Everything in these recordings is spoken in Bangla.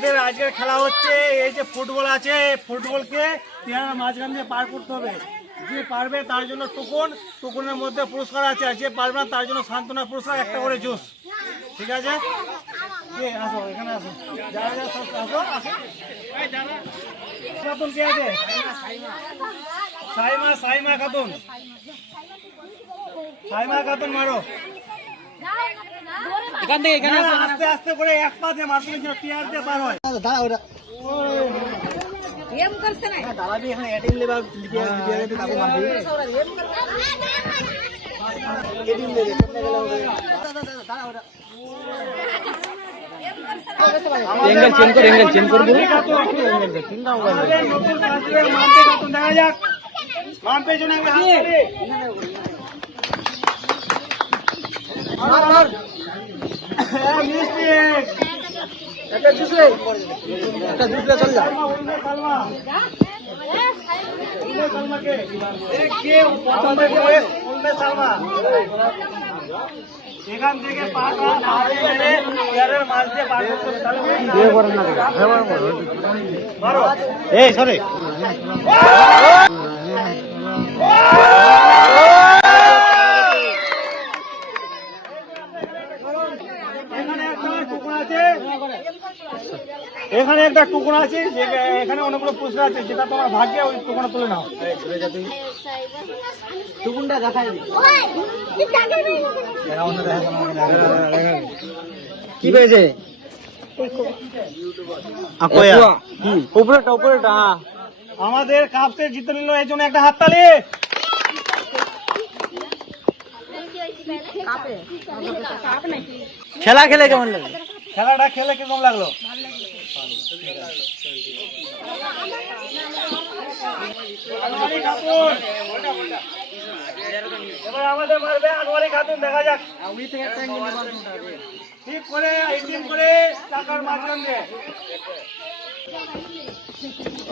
আমাদের আজকের খেলা হচ্ছে, এই যে ফুটবল আছে, ফুটবলকে পেয়ারার মাঝখান দিয়ে পার করতে হবে। যে পারবে তার জন্য টুকুন, টুকুনের মধ্যে পুরস্কার আছে, আর যে পারবে না তার জন্য সান্ত্বনা পুরস্কার, একটা করে জুস। ঠিক আছে? আসো, এখানে আসো। যারা যারা সব আসো খাতুন, কে আছে? সাইমা সাইমা, খাতুন। সাইমা, খাতুন, মারো। এখান থেকে এখানে আস্তে আস্তে করে এক পা দিয়ে মারতে গেছিল টিয়ার দিয়ে পার হয় দাঁড়া ওটা এম করতে না দাঁড়াবি এখানে এডিং লেবার লিখে দিয়ে দিতে তাকে মারবি এম করতে এডিং লেবে কোথায় গেল দাঁড়া দাঁড়া দাঁড়া ওটা एंगल चेंज कर एंगल चेंज कर দেখা যাক সালমা, উল্লে সালমা। উল্লে সালমাকে। এ, কে প্রথম থেকে ওই উল্লে সালমা। এখান থেকে পাটা হাতে মেরে পেয়ারের মাছ দিয়ে পার করতে হবে। তাহলে মারো। এই সরে এখানে একটা টুকরো আছে এখানে একটা টুকরো আছে এখানে অনেকগুলো পুরস্কার আছে যেটা তোমার ভাগ্যে ওই টুকরো তুলে নাও। কি পেয়েছে? উপরেটা উপরেটা আমাদের কাপসে জিতে নিল এই জন্য একটা হাততালি। খেলা খেলে কেমন লাগল? খেলাটা খেলে কীরকম লাগল। এবার আমাদের মারবে আনোয়ারি খাতুন দেখা যাক। ঠিক করে টাকার মাঝখান দিয়ে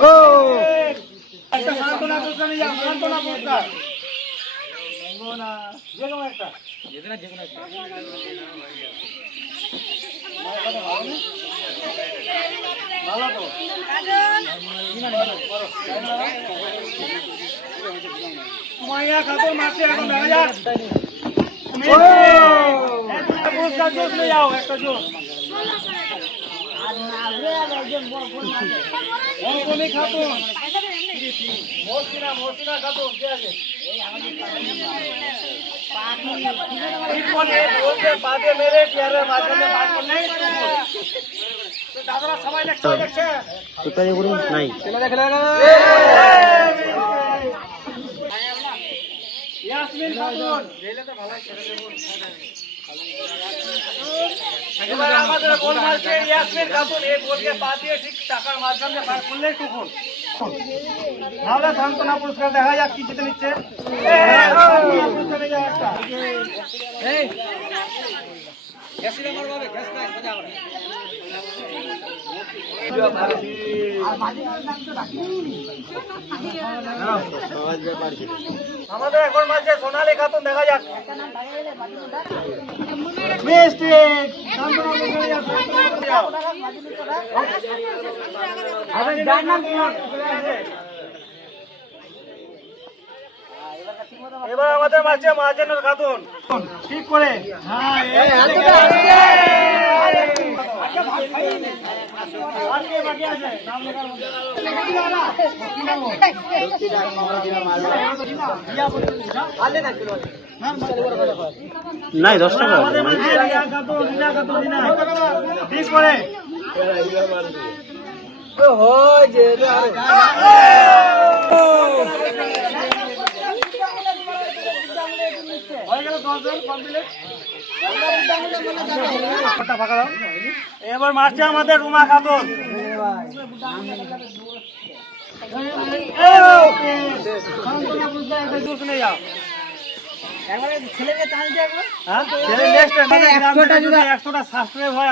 ও! একটা সান্ত্বনা পুরস্কার নিয়ে সান্ত্বনা পুরস্কার যে কোনো একটা। মাইয়া খাতুন মারছে, এখন দেখা যাক। পুরস্কার জোস নিয়ে যাও একটা জোস খাতুন মৌসিনা মৌসিনা খাতুন কে আছে পাকে মেরে চেয়ারের মাঝখানে দেখছে নাই ইয়াসমিন এবার আমাদের গোল মারছে ইয়াসমিন খাতুন এই গোলকে পা দিয়ে ঠিক টাকার মাঝখানে পার করলেই টুকুন ভাবনা সান্ত্বনা পুরস্কার দেখা যাক কি জিতে নিচ্ছে এ, সান্ত্বনা পুরস্কার নিয়ে যাও একটা। আমাদের এখন মাঝে সোনালি খাতুন দেখা যাক? এবার আমাদের মাঝে মাঝেনের খাতুন। ঠিক করে। হ্যাঁ নাই দশ টাকা হয়ে গেল কমপ্লিট। এবার মারছে আমাদের রুমা খাতুন। সাবস্ক্রাইব হয়?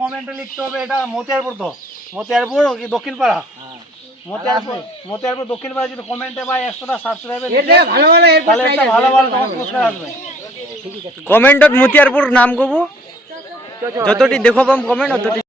কমেন্টে লিখতে হবে এটা মতিয়ারপুর তো। মতিয়ারপুর কি দক্ষিণ পাড়া মতিয়ারপুর মতিয়ারপুর দক্ষিণ পাড়া যদি কমেন্টে বা একশোটা সাবস্ক্রাইবে ভালো ভালো পুরস্কার আসবে। কমেন্টত মতিয়ারপুর নাম কব যতটি দেখো পাম কমেন্ট অতটি